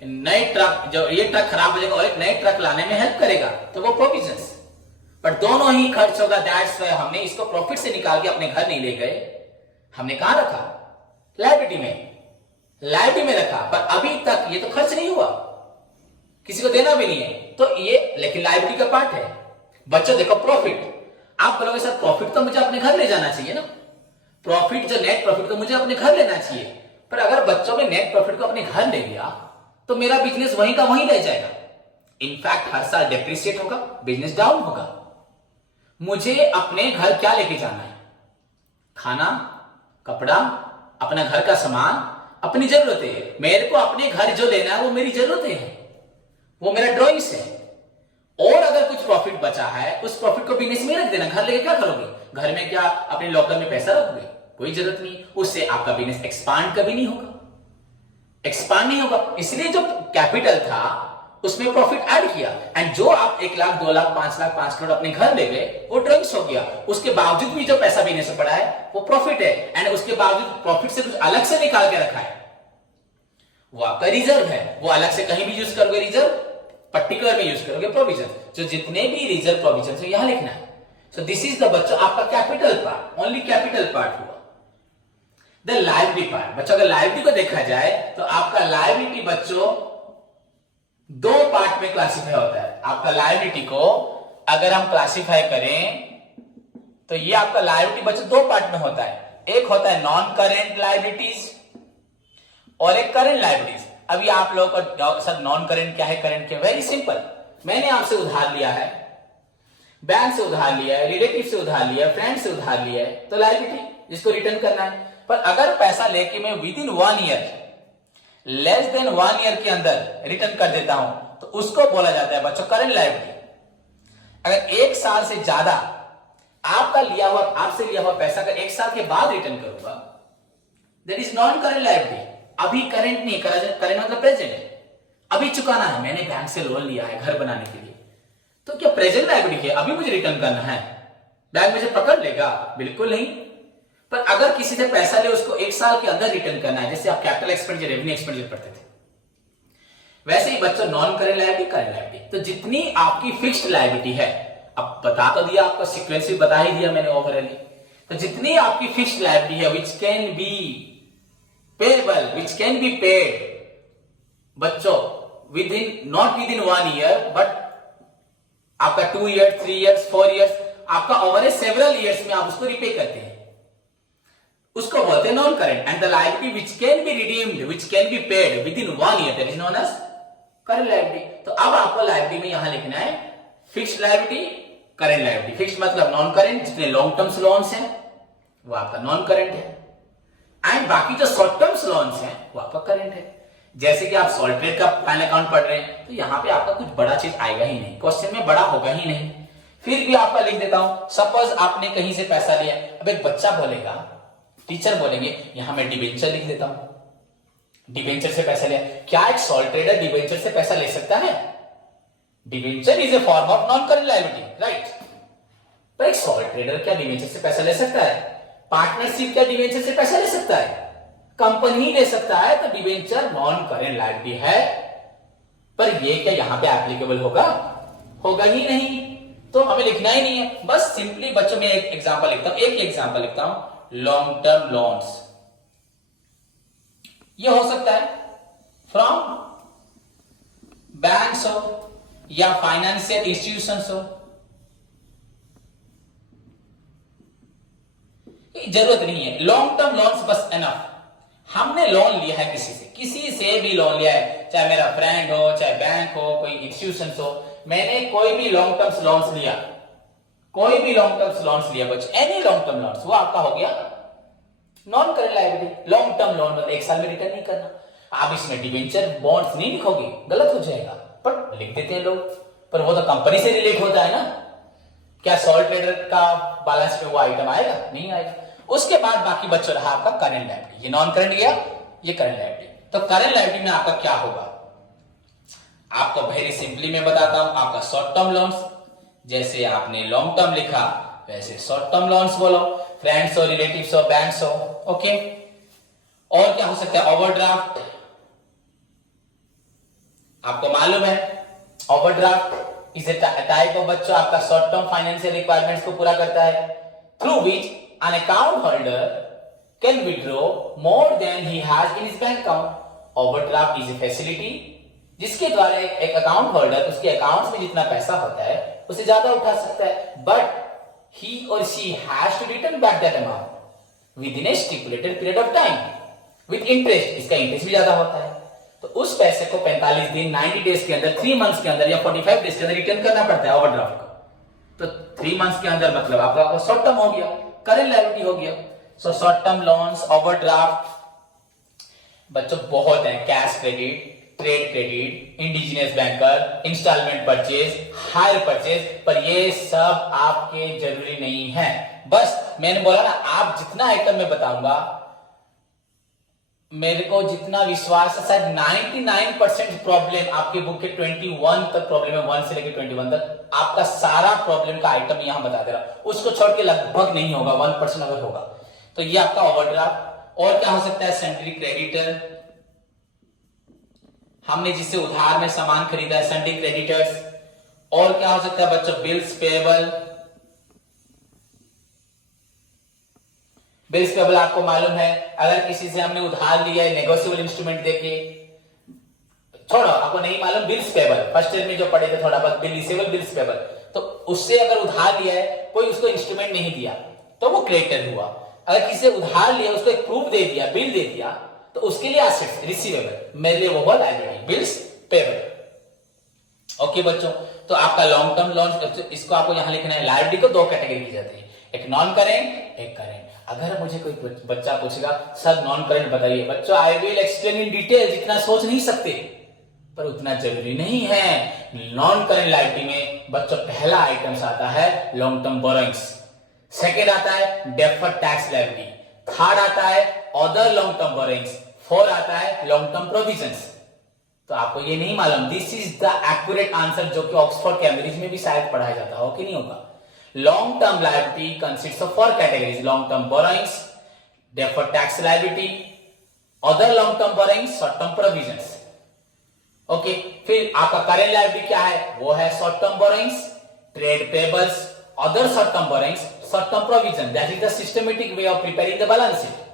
नए ट्रक, जो ये ट्रक खराब हो जाएगा और एक नए ट्रक लाने में हेल्प करेगा, तो वो प्रोविजंस। पर दोनों ही खर्च होगा, दैट्स व्हाई हमने इसको प्रॉफिट से निकाल के अपने घर नहीं ले गए, हमने कहां रखा, लायबिलिटी में, लायबिलिटी में रखा। पर अभी तक ये तो खर्च नहीं हुआ, किसी को देना भी नहीं है, तो ये लेकिन लायबिलिटी का पार्ट है। बच्चों देखो प्रॉफिट, आप बोलोगे सर प्रॉफिट तो मुझे अपने घर ले जाना चाहिए ना, प्रॉफिट जो नेट प्रॉफिट तो मुझे अपने घर लेना चाहिए। पर अगर बच्चों में नेट प्रॉफिट को अपने घर ले गया तो मेरा बिजनेस वहीं का वहीं रह जाएगा। इनफैक्ट हर साल डेप्रिसिएट होगा, बिजनेस डाउन होगा। मुझे अपने घर क्या लेके जाना है, खाना, कपड़ा, अपना घर का सामान, अपनी जरूरतें। मेरे को अपने घर जो लेना है वो मेरी जरूरतें हैं, वो मेरा ड्रॉइंग्स है। और अगर कुछ प्रॉफिट बचा है उस प्रॉफिट को बिजनेस में रख देना। घर लेके क्या करोगे, घर में क्या अपने लॉकर में पैसा रखोगे, कोई जरूरत नहीं, उससे आपका बिजनेस एक्सपांड कभी नहीं होगा, एक्सपांड नहीं होगा। इसलिए जो कैपिटल था उसमें प्रॉफिट ऐड किया, एंड जो आप 1 लाख 2 लाख 5 लाख 5 करोड़ अपने घर ले गए वो ड्रॉइंग्स हो गया। उसके बावजूद भी जो पैसा बिजनेस में पड़ा है वो प्रॉफिट है, एंड उसके बावजूद प्रॉफिट से कुछ अलग से निकाल के रखा है, वो आपका रिजर्व है। वो अलग से कहीं भी यूज करोगे रिजर्व, पर्टिकुलर में यूज करोगे प्रोविजन, जो जितने भी रिजर्व प्रोविजन है यहां लिखना है। सो दिस इज द बच्चों आपका capital part, only capital part हुआ। द लायबिलिटी पार्ट बच्चों, अगर लायबिलिटी को देखा जाए तो आपका लायबिलिटी बच्चों दो पार्ट में क्लासिफाई होता है। आपका लायबिलिटी को अगर हम क्लासिफाई करें तो ये आपका लायबिलिटी बच्चों दो पार्ट में होता है। एक होता है नॉन करेंट लायबिलिटीज और एक करेंट लायबिलिटीज। अभी आप लोगों को सर नॉन करेंट क्या है, करेंट क्या? वेरी सिंपल, मैंने आपसे उधार लिया है, बैंक से उधार लिया है, रिलेटिव से उधार लिया है, फ्रेंड से उधार लिया है, तो लायबिलिटी जिसको रिटर्न करना है। पर अगर पैसा लेके मैं with in 1 year, less than 1 year के अंदर रिटर्न कर देता हूं तो उसको बोला जाता है बच्चों करेंट लायबिलिटी। अगर 1 साल से ज्यादा आपसे लिया हुआ पैसा अगर 1 साल के बाद रिटर्न करूंगा, that is non current liability. अभी करेंट नहीं, करेंट मतलब प्रेजेंट, अभी चुकाना है, मैंने बैंक से लोन लिया है घर बनाने के लिए, तो क्या प्रेजेंट लायबिलिटी है? अभी मुझे रिटर्न करना है, बैंक मुझे पकड़ लेगा? बिल्कुल नहीं। पर अगर किसी से पैसा ले उसको 1 साल के अंदर रिटर्न करना है, जैसे आप कैपिटल एक्सपेंडिचर, रेवेन्यू एक्सपेंडिचर पढ़ते थे, वैसे ही बच्चों non current liability, current liability. तो जितनी आपकी फिक्स्ड लायबिलिटी है, अब बता तो दिया आपका सीक्वेंस भी बता ही दिया मैंने ओवरऑली, तो जितनी आपकी फिक्स्ड लायबिलिटी है which can be payable, which can be paid बच्चों not within 1 year but आपका 2 ईयर, 3 ईयर्स, 4 ईयर्स, आपका ओवर ए सेवरल ईयर्स में आप उसको रिपे करते हैं, उसको बोलते हैं non current. And the liability which can be redeemed, which can be paid within 1 year, that is known as current liability. तो अब आपको लायबिलिटी में यहां लिखना है fixed liability, current liability. Fixed मतलब नॉन करेंट, जितने लॉन्ग टर्म्स लोन्स हैं वो आपका नॉन करेंट है, एंड बाकी जो शॉर्ट टर्म्स लोन्स हैं वो आपका करेंट है। जैसे कि आप सॉल्ट्रेट का फाइनल अकाउंट पढ़ रहे हैं तो यहां पे आपका कुछ बड़ा चीज आएगा ही नहीं, क्वेश्चन में बड़ा होगा ही नहीं, फिर भी आपका लिख देता हूं। सपोज आपने कहीं से पैसा लिया, अब एक बच्चा बोलेगा, टीचर बोलेंगे यहां मैं डिबेंचर लिख देता हूं, डिबेंचर से पैसा लिया। क्या एक सॉल्ट ट्रेडर डिबेंचर से पैसा ले सकता है? Debenture is a form of non current liability, right? पर एक सॉल्ट ट्रेडर क्या डिबेंचर से पैसा ले सकता है? पार्टनरशिप क्या डिबेंचर से पैसा ले सकता है? कंपनी ले सकता है, तो डिबेंचर नॉन करेंट लायबिलिटी है। पर ये क्या यहां पे एप्लीकेबल होगा? होगा ही नहीं, तो हमें लिखना ही नहीं है। बस सिंपली बच्चों में एक एग्जांपल लिखता हूं, एक एग्जांपल लिखता हूं, लॉन्ग टर्म लोन्स। ये हो सकता है फ्रॉम बैंक्स हो या फाइनेंशियल इंस्टीट्यूशंस हो, जरूरत नहीं है लॉन्ग टर्म लोन्स, बस एनफ। हमने लोन लिया है किसी से भी लोन लिया है, चाहे मेरा फ्रेंड हो, चाहे बैंक हो, कोई इंस्टीट्यूशन हो, मैंने कोई भी लॉन्ग टर्म्स लोन्स लिया, कोई भी लॉन्ग टर्म्स लोन्स लिया बच्चों, एनी लॉन्ग टर्म लोन्स, वो आपका हो गया non current liability. Long term loan मतलब 1 साल में रिटर्न नहीं करना। आप इसमें डिबेंचर बॉन्ड्स नहीं लिखोगे, गलत हो जाएगा, पर लिख देते हैं लोग, पर वो तो कंपनी से रिलेट होता है ना। क्या सॉल्ट ट्रेडर का बैलेंस में वो आइटम आएगा? नहीं आएगा। उसके बाद बाकी बच्चों रहा आपका करेंट लायबिलिटी, ये नॉन करेंट गया, ये करेंट लायबिलिटी। तो करेंट लायबिलिटी में आपका क्या होगा? आपको वेरी सिंपली मैं बताता हूं, आपका शॉर्ट टर्म लोन्स, जैसे आपने लॉन्ग टर्म लिखा वैसे शॉर्ट टर्म लोन्स बोलो, फ्रेंड्स हो, रिलेटिव्स हो, बैंक्स हो, ओके। और क्या हो सकता है? ओवरड्राफ्ट, आपको मालूम है overdraft is a type of बच्चों आपका शॉर्ट टर्म फाइनेंशियल रिक्वायरमेंट्स को पूरा करता है, through which an account holder can withdraw more than he has in his bank account. Overdraft is a facility जिसके द्वारा एक अकाउंट होल्डर उसके अकाउंट में जितना पैसा होता है उससे ज्यादा उठा सकता है, but he or she has to return back that amount within a stipulated period of time with interest। इसका इंटरेस्ट भी ज्यादा होता है, तो उस पैसे को 45 दिन, 90 डेज के अंदर, 3 मंथ्स के अंदर या 45 डेज के अंदर रिटर्न करना पड़ता है ओवरड्राफ्ट का। तो 3 मंथ्स के अंदर मतलब आपका शॉर्ट टर्म हो गया, करेंट लायबिलिटी हो गया। So short term loans, overdraft बच्चों बहुत है, cash credit, trade credit, indigenous banker, instalment purchase, hire purchase, पर ये सब आपके जरूरी नहीं है। बस मैंने बोला ना, आप जितना आइटम मैं बताऊंगा, मेरे को जितना विश्वास है, शायद 99% प्रॉब्लम आपके बुक के 21 तक प्रॉब्लम है, 1 से लेकर 21 तक आपका सारा प्रॉब्लम का आइटम यहां बता दे रहा, उसको छोड़ के लगभग नहीं होगा, 1% अगर होगा तो ये आपका ओवरड्राफ्ट। और क्या हो सकता है? सेंट्री क्रेडिटर, हमने जिससे उधार में सामान खरीदा है, सन्डी क्रेडिटर्स। और क्या हो सकता है बच्चों, बिल्स पेबल। बिल्स पेबल आपको मालूम है, अगर किसी से हमने उधार लिया है नेगोशिएबल इंस्ट्रूमेंट देके, छोड़ो आपको नहीं मालूम, बिल्स पेबल फर्स्ट ईयर में जो पढ़े थे थोड़ा बहुत, बिल रिसीवेबल बिल्स पेबल, तो उससे अगर उधार लिया है, कोई उसको इंस्ट्रूमेंट नहीं दिया तो वो क्रेडिटर हुआ। अगर किसी से उधार लिया, उसको एक प्रूफ दे दिया, बिल दे दिया, तो उसके लिए एसेट्स रिसीवेबल, मेरे लिए वो हुआ लायबिलिटी, बिल्स पेबल। ओके बच्चों, तो आपका लॉन्ग टर्म लोन, इसको आपको यहां लिखना है। लायबिलिटी को दो कैटेगरी की जाती है, एक नॉन करेंट, एक करेंट। अगर मुझे कोई बच्चा पूछेगा सर नॉन करेंट बताइए, बच्चों I will explain in detail, जितना सोच नहीं सकते पर उतना जरूरी नहीं है। नॉन करेंट लायबिलिटी में बच्चों पहला आइटम्स आता है लॉन्ग टर्म बोरोइंग्स, सेकेंड आता है डेफर्ड टैक्स लायबिलिटी, थर्ड आता है other long term borrowings, fourth आता है लॉन्ग टर्म प्रोविजंस। तो आपको ये नहीं मालूम, this is the accurate answer जो कि ऑक्सफोर्ड कैम्ब्रिज में भी शायद पढ़ाया जाता हो कि नहीं होगा। Long term liability consists of four categories, long term borrowings, deferred tax liability, other long term borrowings, short term provisions. Okay, फिर आपका करेंट लायबिलिटी क्या है, वो है short term borrowings, trade payables, other short term borrowings, short term provision. That is the systematic way of preparing the balance sheet.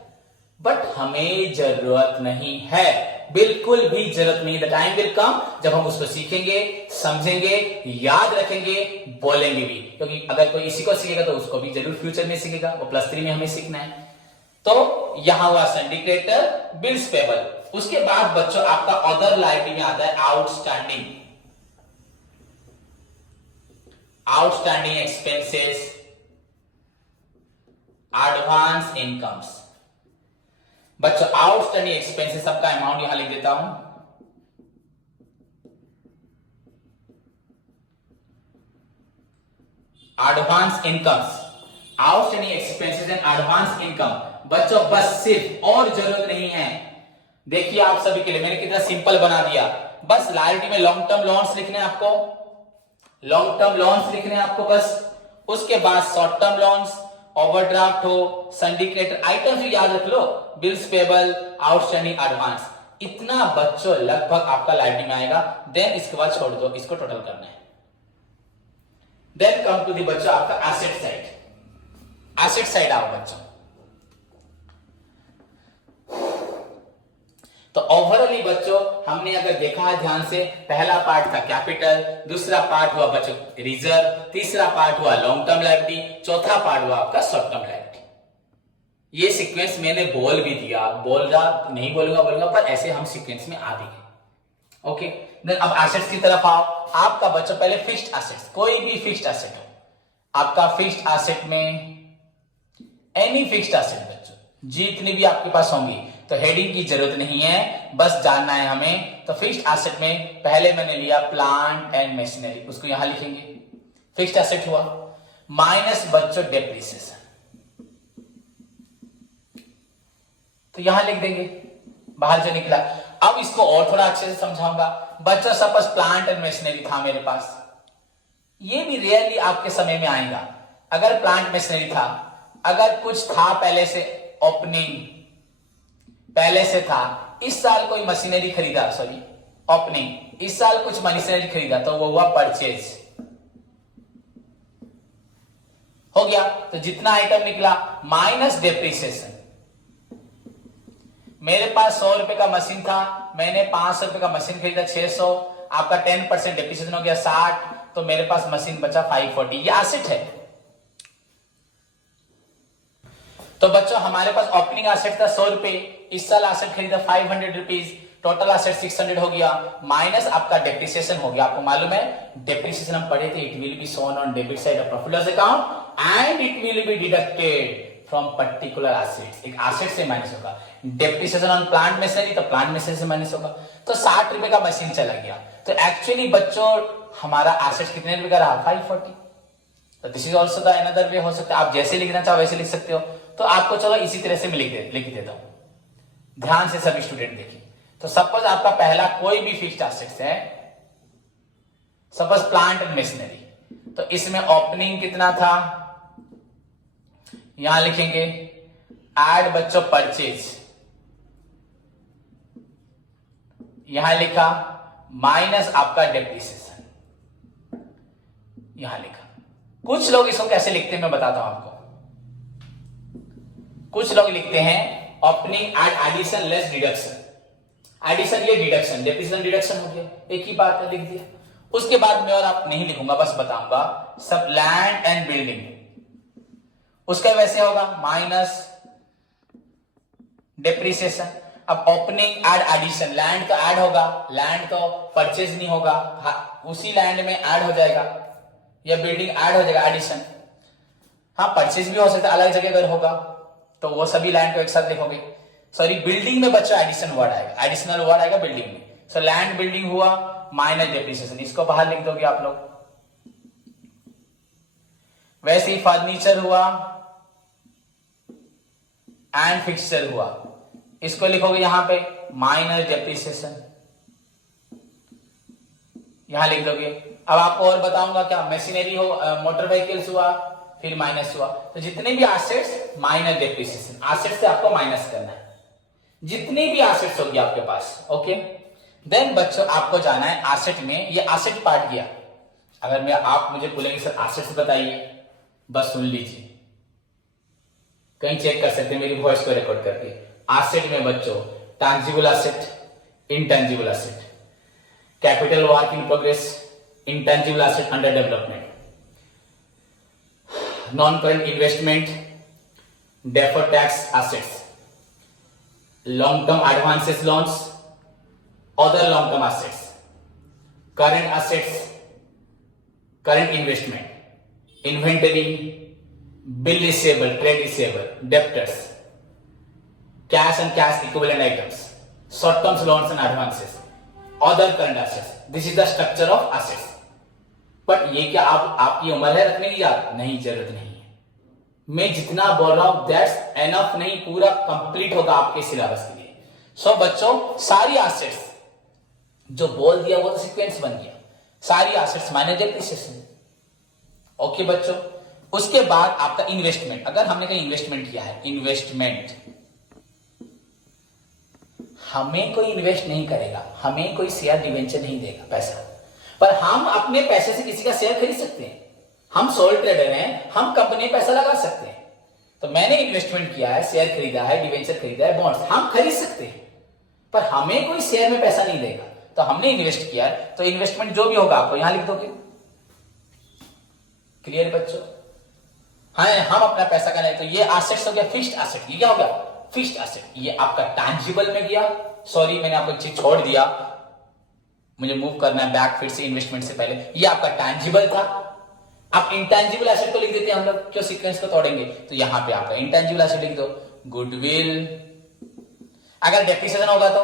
But हमें जरूरत नहीं है, बिल्कुल भी जरूरत नहीं। द टाइम विल कम जब हम उसको सीखेंगे, समझेंगे, याद रखेंगे, बोलेंगे भी, क्योंकि अगर कोई इसी को सीखेगा तो उसको भी जरूर फ्यूचर में सीखेगा, वो +3 में हमें सीखना है। तो यहां हुआ सन्डी क्रेडिटर, बिल्स पेबल। उसके बाद बच्चों आपका अदर लायबिलिटी में आता है outstanding, outstanding expenses, advance incomes. बच्चों आउटस्टैंडिंग एक्सपेंसेस सबका अमाउंट यहां लिख देता हूं। Advance incomes, outstanding expenses and advance income. बच्चों बस सिर्फ और जरूरत नहीं है, देखिए आप सभी के लिए मैंने कितना सिंपल बना दिया। बस लायबिलिटी में लॉन्ग टर्म लोन्स लिखने हैं आपको, लॉन्ग टर्म लोन्स लिखने हैं आपको बस। उसके बाद शॉर्ट टर्म लोन्स, ओवरड्राफ्ट हो, सन्डी क्रेडिटर, आइटम्स भी याद रख लो, बिल्स पेबल, आउटस्टैंडिंग, एडवांस। इतना बच्चों लगभग आपका लायबिलिटी में आएगा। देन इसके बाद छोड़ दो, इसको टोटल करना है। देन कम टू दी बच्चों आपका एसेट साइड, एसेट साइड आओ बच्चों। तो ओवरऑली बच्चों हमने अगर देखा है ध्यान से, पहला पार्ट था कैपिटल, दूसरा पार्ट हुआ बच्चों रिजर्व, तीसरा पार्ट हुआ लॉन्ग टर्म लायबिलिटी, चौथा पार्ट हुआ आपका शॉर्ट टर्म लायबिलिटी। ये सीक्वेंस मैंने बोल भी दिया, बोल रहा नहीं बोलूंगा पर ऐसे हम सीक्वेंस में आ भी गए। ओके, देन अब एसेट्स की तरफ आओ। आपका बच्चों पहले फिक्स्ड एसेट्स, कोई भी फिक्स्ड एसेट हो, आपका फिक्स्ड एसेट में एनी फिक्स्ड एसेट बच्चों जितनी भी आपके पास होंगी, तो हेडिंग की जरूरत नहीं है, बस जानना है हमें। तो फिक्स्ड एसेट में पहले मैंने लिया प्लांट एंड मशीनरी, उसको यहां लिखेंगे, फिक्स्ड एसेट हुआ, माइनस बच्चों डेप्रिसिएशन, तो यहां लिख देंगे बाहर जो निकला। अब इसको और थोड़ा अच्छे से समझाऊंगा बच्चों। सपोज प्लांट एंड मशीनरी था मेरे पास, ये भी रियरली आपके समय में आएगा। अगर प्लांट मशीनरी था, अगर कुछ था पहले से, ओपनिंग पहले से था, इस साल कोई मशीनरी खरीदा, सॉरी ओपनिंग, इस साल कुछ मशीनरी खरीदा, तो वो हुआ परचेज, हो गया। तो जितना आइटम निकला माइनस डेप्रिसिएशन। मेरे पास 100 रुपए का मशीन था, मैंने 500 रुपए का मशीन खरीदा, 600, आपका 10% डेप्रिसिएशन हो गया 60, तो मेरे पास मशीन बचा 540, ये एसेट है। तो बच्चों हमारे पास ओपनिंग एसेट था 100 रुपए, इस साल एसेट खरीदा 500 रुपीज, टोटल एसेट 600 हो गया, माइनस आपका डेप्रिसिएशन हो गया। आपको मालूम है डेप्रिसिएशन हम पढ़े थे, it will be shown on debit side of profit loss account and it will be deducted from particular assets. एक एसेट से माइनस होगा, डेप्रिसिएशन ऑन प्लांट मशीनरी, तो प्लांट मशीनरी से माइनस होगा। तो 60 रुपए का मशीन चला गया, तो एक्चुअली बच्चों हमारा एसेट कितने रुपए का रहा, 540। तो this is also the another way, हो सकता है आप जैसे लिखना चाहो वैसे लिख सकते हो। तो आपको चलो इसी तरह से मैं लिख देता हूं, ध्यान से सभी स्टूडेंट देखिए। तो सपोज आपका पहला कोई भी फिक्स्ड एसेट्स है, सपोज प्लांट एंड मशीनरी, तो इसमें ओपनिंग कितना था, यहां लिखेंगे ऐड बच्चों परचेज, यहां लिखा माइनस आपका डेप्रिसिएशन, यहां लिखा। कुछ लोग इसको कैसे लिखते हैं मैं बताता हूं आपको। कुछ लोग लिखते हैं opening at addition less deduction, addition ये डिडक्शन, डेप्रिसिएशन डिडक्शन हो गया, एक ही बात है, लिख दिया। उसके बाद में और आप नहीं लिखूंगा, बस बताऊंगा सब लैंड एंड बिल्डिंग, उसका वैसे होगा माइनस डेप्रिसिएशन। अब ओपनिंग एड एडिशन, लैंड तो ऐड होगा, लैंड तो परचेज नहीं होगा, उसी लैंड में ऐड हो जाएगा, या बिल्डिंग ऐड हो जाएगा एडिशन। हाँ परचेज भी हो सकता है अलग जगह अगर होगा तो वो सभी लैंड को एक साथ लिखोगे। सॉरी बिल्डिंग में बच्चा एडिशन वर्ड आएगा, एडिशनल वर्ड आएगा बिल्डिंग में। सो लैंड बिल्डिंग हुआ माइनस डेप्रिसिएशन, इसको बाहर लिख दोगे आप लोग। वैसे ही फर्नीचर हुआ एंड फिक्सचर हुआ, इसको लिखोगे यहां पे माइनस डेप्रिसिएशन, यहां लिख दोगे। अब आपको और बताऊंगा क्या, मशीनरी हो, मोटर व्हीकल्स हुआ, फिर माइनस हुआ, तो जितने भी एसेट्स माइनस डेप्रिसिएशन, एसेट्स से आपको माइनस करना है जितनी भी एसेट्स होगी आपके पास। ओके देन बच्चों आपको जाना है एसेट में, ये एसेट पार्ट गया। अगर मैं आप मुझे बोलेंगे सर एसेट्स बताइए, बस सुन लीजिए, कहीं चेक कर सकते हैं मेरी वॉइस को रिकॉर्ड करके। एसेट में बच्चों tangible asset, intangible asset, capital work in progress, intangible asset under development, non-current investment, deferred tax assets, long-term advances loans, other long-term assets, current assets, current investment, inventory, bill receivable, trade receivable, debtors, cash and cash equivalent items, short-term loans and advances, other current assets. This is the structure of assets. But ये क्या आपकी उम्र है रखने की याद? नहीं, जरूरत नहीं है। मैं जितना बोल रहा हूं दैट्स एनफ नहीं, पूरा कंप्लीट होगा आपके सिलेबस के लिए। सो बच्चों सारी एसेट्स जो बोल दिया वो तो सीक्वेंस बन गया, सारी एसेट्स माइनस डेप्रिसिएशन। ओके बच्चों, उसके बाद आपका इन्वेस्टमेंट, अगर हमने कहीं इन्वेस्टमेंट किया है, इन्वेस्टमेंट हमें कोई इन्वेस्ट नहीं करेगा, हमें कोई शेयर डिवेंचर नहीं देगा पैसा, पर हम अपने पैसे से किसी का शेयर खरीद सकते हैं। हम सोल ट्रेडर हैं, हम कंपनी में पैसा लगा सकते हैं। तो मैंने इन्वेस्टमेंट किया है, शेयर खरीदा है, डिवेंचर खरीदा है, बॉन्ड्स हम खरीद सकते हैं, पर हमें कोई शेयर में पैसा नहीं देगा। तो हमने इन्वेस्ट किया है, तो इन्वेस्टमेंट जो भी होगा आपको यहां लिख दोगे। क्लियर बच्चों? हाँ, हम अपना पैसा का नहीं, तो ये एसेट्स हो गया फिक्स्ड एसेट। ये क्या हो गया? Fixed asset. ये आपका टैंजिबल में गया। सॉरी मैंने आपको एक चीज छोड़ दिया, मुझे मूव करना है बैक फिर से इन्वेस्टमेंट से पहले। ये आपका टैंजिबल था। आप इंटैंजिबल एसेट को लिख देते हैं हम लोग, क्यों सीक्वेंस को तोड़ेंगे? तो यहां पे आपका इंटैंजिबल एसेट लिख दो, गुडविल। अगर डेप्रिसिएशन होगा तो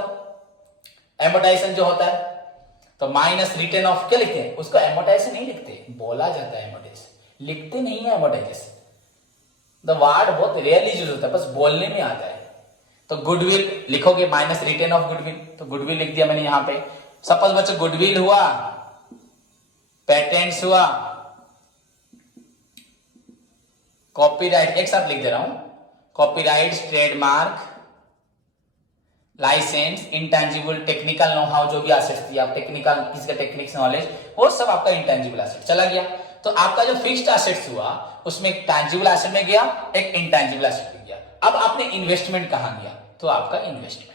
एमोर्टाइजेशन जो होता है, तो माइनस रिटर्न ऑफ, क्या लिखते हैं उसको? एमोर्टाइजेशन नहीं लिखते, बोला जाता है एमोर्टाइजेशन, लिखते नहीं है एमोर्टाइजेशन। द वर्ड बहुत रेयरली यूज होता है, बस बोलने में आता है। तो गुडविल लिखोगे माइनस रिटर्न ऑफ गुडविल, तो गुडविल लिख दिया मैंने यहां पे। सपोज बच्चों गुडविल हुआ, पेटेंट्स हुआ, कॉपीराइट, एक साथ लिख दे रहा हूं, copyright, trademark, licence, intangible, technical know how, जो भी एसेट्स थी आप टेक्निकल, किसी का टेक्निक्स नॉलेज, वो सब आपका इंटेंजिबल एसेट चला गया। तो आपका जो फिक्स्ड एसेट्स हुआ उसमें एक टैंजिबल एसेट में गया, एक इंटेंजिबल एसेट में गया। अब आपने इन्वेस्टमेंट कहां गया? तो आपका इन्वेस्टमेंट,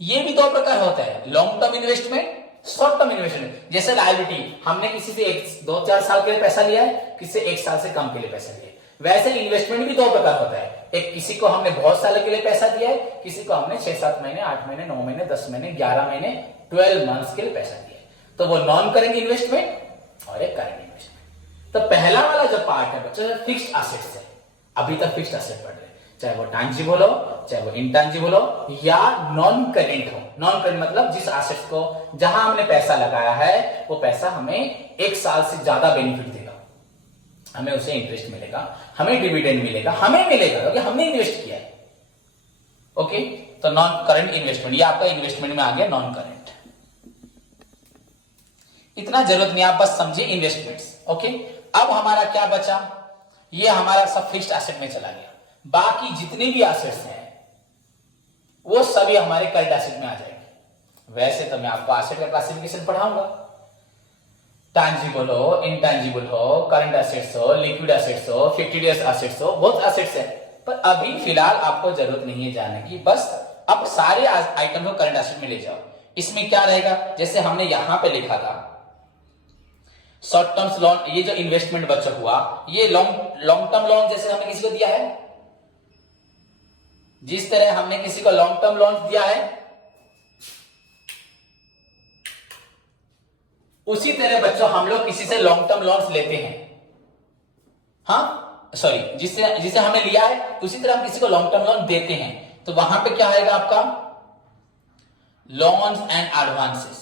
ये भी दो प्रकार होता है, long term investment, short term investment. जैसे लायबिलिटी, हमने किसी से 2-4 साल के लिए पैसा लिया है, किसी से 1 साल से कम के लिए पैसा लिया है। वैसे इन्वेस्टमेंट भी दो प्रकार होता है, एक किसी को हमने बहुत साल के लिए पैसा दिया है, किसी को हमने 6-7 महीने, 8 महीने, 9 महीने, 10 महीने, 11 महीने, 12 मंथ्स के लिए पैसा दिया है। तो वो नॉन करेंट इन्वेस्टमेंट और एक करेंट इन्वेस्टमेंट। तो पहला वाला जो पार्ट है बच्चों फिक्स्ड एसेट्स है, अभी तक फिक्स्ड एसेट पढ़ रहे हैं, चाहे वो टैंजिबल हो, चाहे वो इंटैंजिबल हो, या नॉन करेंट हो। नॉन करेंट मतलब जिस एसेट को जहां हमने पैसा लगाया है वो पैसा हमें 1 साल से ज्यादा बेनिफिट देगा, हमें उसे इंटरेस्ट मिलेगा, हमें डिविडेंड मिलेगा, हमें मिलेगा क्योंकि हमने इन्वेस्ट किया है। ओके, तो नॉन करंट इन्वेस्टमेंट, ये आपका इन्वेस्टमेंट में आ गया नॉन करंट। इतना जरूरत नहीं, आप बस समझिए इन्वेस्टमेंट्स। ओके, अब हमारा क्या बचा? ये हमारा सब फिक्स्ड एसेट में चला गया। बाकी जितने भी एसेट्स हैं वो सब सभी हमारे करंट एसेट में आ जाएंगे। वैसे तो मैं आपको एसेट का क्लासिफिकेशन पढ़ाऊंगा, टैंजिबल हो, इंटैंजिबल हो, करंट एसेट्स हो, लिक्विड एसेट्स हो, 50 डेज एसेट्स हो, बहुत एसेट्स है, पर अभी फिलहाल आपको जरूरत नहीं है जानने की। बस अब सारे आइटम को करंट एसेट में ले जाओ। इसमें क्या रहेगा, जैसे हमने यहां पे लिखा था शॉर्ट टर्म्स लोन, ये जो इन्वेस्टमेंट बच्चा हुआ, ये लॉन्ग टर्म लोन जैसे हमने किसी को दिया है, जिस तरह हमने किसी को लॉन्ग टर्म लोन दिया है, उसी तरह बच्चों हम लोग किसी से लॉन्ग टर्म लोन्स लेते हैं। हाँ सॉरी, जिसे हमने लिया है उसी तरह हम किसी को लॉन्ग टर्म लोन देते हैं। तो वहां पे क्या आएगा आपका, लोन्स एंड एडवांसेस।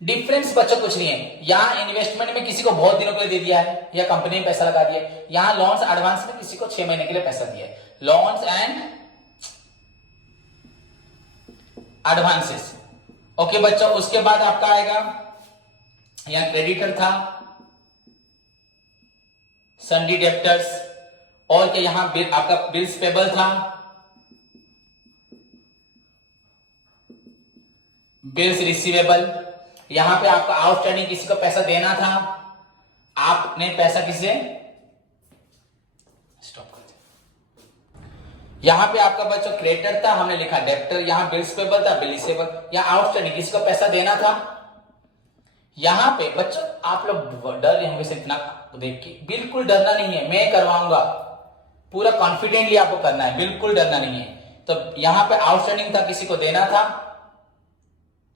डिफरेंस बच्चों कुछ नहीं है, यहां इन्वेस्टमेंट में किसी को बहुत दिनों के लिए दे दिया है या कंपनी में पैसा लगा दिया, यहां लोन्स एडवांस में किसी को 6 महीने के लिए पैसा दिया है, लोन्स एंड एडवांसेस। ओके बच्चों, उसके बाद आपका आएगा यहां क्रेडिटर था, सन्डी डेप्टर्स, और क्या यहां आपका बिल्स पेबल था, बिल्स रिसीवेबल, यहां पे आपका आउटस्टैंडिंग किसी को पैसा देना था, आपने पैसा किसे स्टॉप कर दिया, यहां पे आपका बच्चों क्रेडिटर था, हमने लिखा डेप्टर, यहां बिल्स पेबल था, बिल रिसीवेबल, यहां आउटस्टैंडिंग किसी को पैसा देना था। यहां पे बच्चों आप लोग डर रहे होंगे इतना देख के, बिल्कुल डरना नहीं है, मैं करवाऊंगा, पूरा कॉन्फिडेंटली आपको करना है, बिल्कुल डरना नहीं है। तो यहां पे आउटस्टैंडिंग था, किसी को देना था,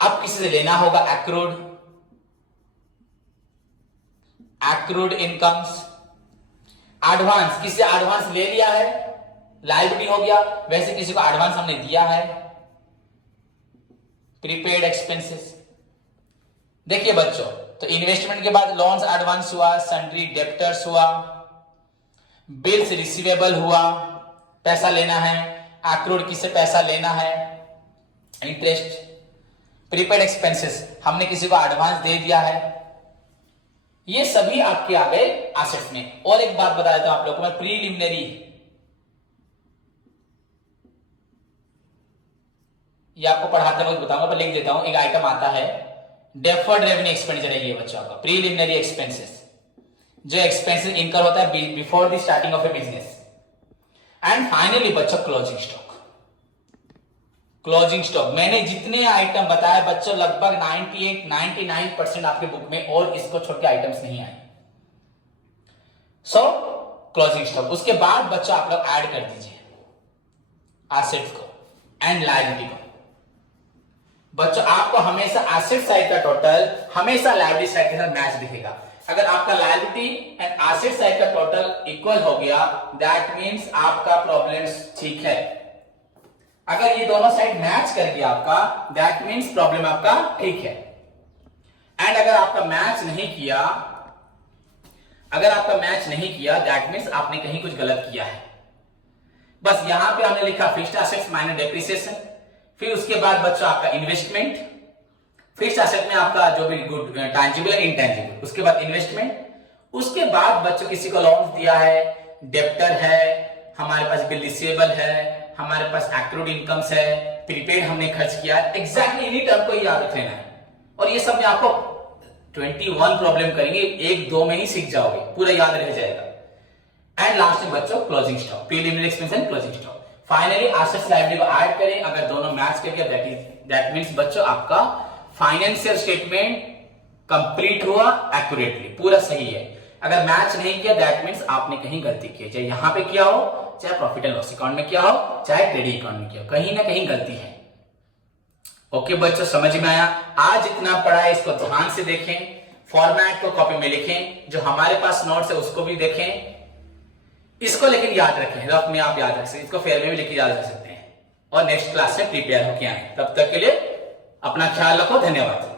अब किसी से लेना होगा, एक्रूड इनकम्स, एडवांस, किसी से एडवांस ले लिया है, लायबिलिटी हो गया, वैसे किसी को एडवांस हमने दिया है, प्रीपेड एक्सपेंसेस। देखिए बच्चों, तो इन्वेस्टमेंट के बाद लोन्स एडवांस हुआ, सन्ड्री डेप्टर्स हुआ, बिल्स रिसीवेबल हुआ, पैसा लेना है, एक्रूड किससे पैसा लेना है, इंटरेस्ट, प्रीपेड एक्सपेंसेस हमने किसी को एडवांस दे दिया है, ये सभी आपके आ गए एसेट्स में। और एक बात बता देता हूं आप लोगों को मैं, प्रीलिमिनरी, ये आपको पढ़ाते वक्त बताऊंगा, पर लिख देता हूं, एक आइटम आता है डेफर्ड रेवेन्यू एक्सपेंडिचर है ये बच्चों का, प्रीलिमिनरी एक्सपेंसेस, जो एक्सपेंसेस इनकर होता है before the starting of a business. And finally बच्चों क्लोजिंग स्टॉक। क्लोजिंग स्टॉक मैंने जितने आइटम बताए बच्चों, लगभग 98-99% आपके बुक में और इसको छोड़ के आइटम्स नहीं आए। सो क्लोजिंग स्टॉक, उसके बाद बच्चों आप लोग ऐड कर दीजिए एसेट्स को एंड लायबिलिटी को। बच्चों आपको हमेशा एसेट साइड का टोटल हमेशा लायबिलिटी साइड के साथ मैच दिखेगा। अगर आपका लायबिलिटी एंड एसेट साइड का टोटल इक्वल हो गया, दैट मींस आपका प्रॉब्लम ठीक है। अगर ये दोनों साइड मैच कर गया आपका, दैट मींस प्रॉब्लम आपका ठीक है। एंड अगर आपका मैच नहीं किया, दैट मींस आपने कहीं कुछ गलत किया है। बस यहां पे हमने लिखा फिक्स्ड एसेट्स माइनस डेप्रिसिएशन, फिर उसके बाद बच्चों आपका इन्वेस्टमेंट, फिक्स्ड एसेट में आपका जो भी गुड टैंजिबल एंड इनटैंजिबल, उसके बाद इन्वेस्टमेंट, उसके बाद बच्चों किसी को लोन दिया है, डेप्टर है, हमारे पास बिल रिसीवेबल है, हमारे पास एक्रूड इनकम्स है, प्रीपेड हमने खर्च किया है। एग्जैक्टली इन्हीं टर्म को ही याद रख लेना है, और ये सब में आपको 21 प्रॉब्लम करेंगे, 1-2 में ही सीख जाओगे, पूरा याद रह जाएगा। एंड लास्ट में बच्चों closing stock, preliminary expense and closing stock. Finally assets liability को ऐड करें, अगर दोनों मैच कर गया, दैट मींस बच्चों आपका फाइनेंशियल स्टेटमेंट कंप्लीट हुआ, एक्यूरेटली पूरा सही है। अगर मैच नहीं किया, दैट मींस आपने कहीं गलती की है, चाहे यहां पे किया हो, चाहे प्रॉफिट एंड लॉस अकाउंट में किया हो, चाहे क्रेडिट अकाउंट में किया हो, कहीं ना कहीं गलती है। ओके बच्चों, समझ में आया? आज इतना पढ़ा है, इसको ध्यान से देखें, फॉर्मेट को कॉपी में लिखें, जो हमारे पास नोट्स है उसको भी देखें, इसको लेकिन याद रखें, रफ में आप याद रख सकते, इसको फेयर में भी लिख याद रख सकते हैं, और नेक्स्ट क्लास में प्रिपेयर होके आए। तब तक के लिए अपना ख्याल रखो, धन्यवाद।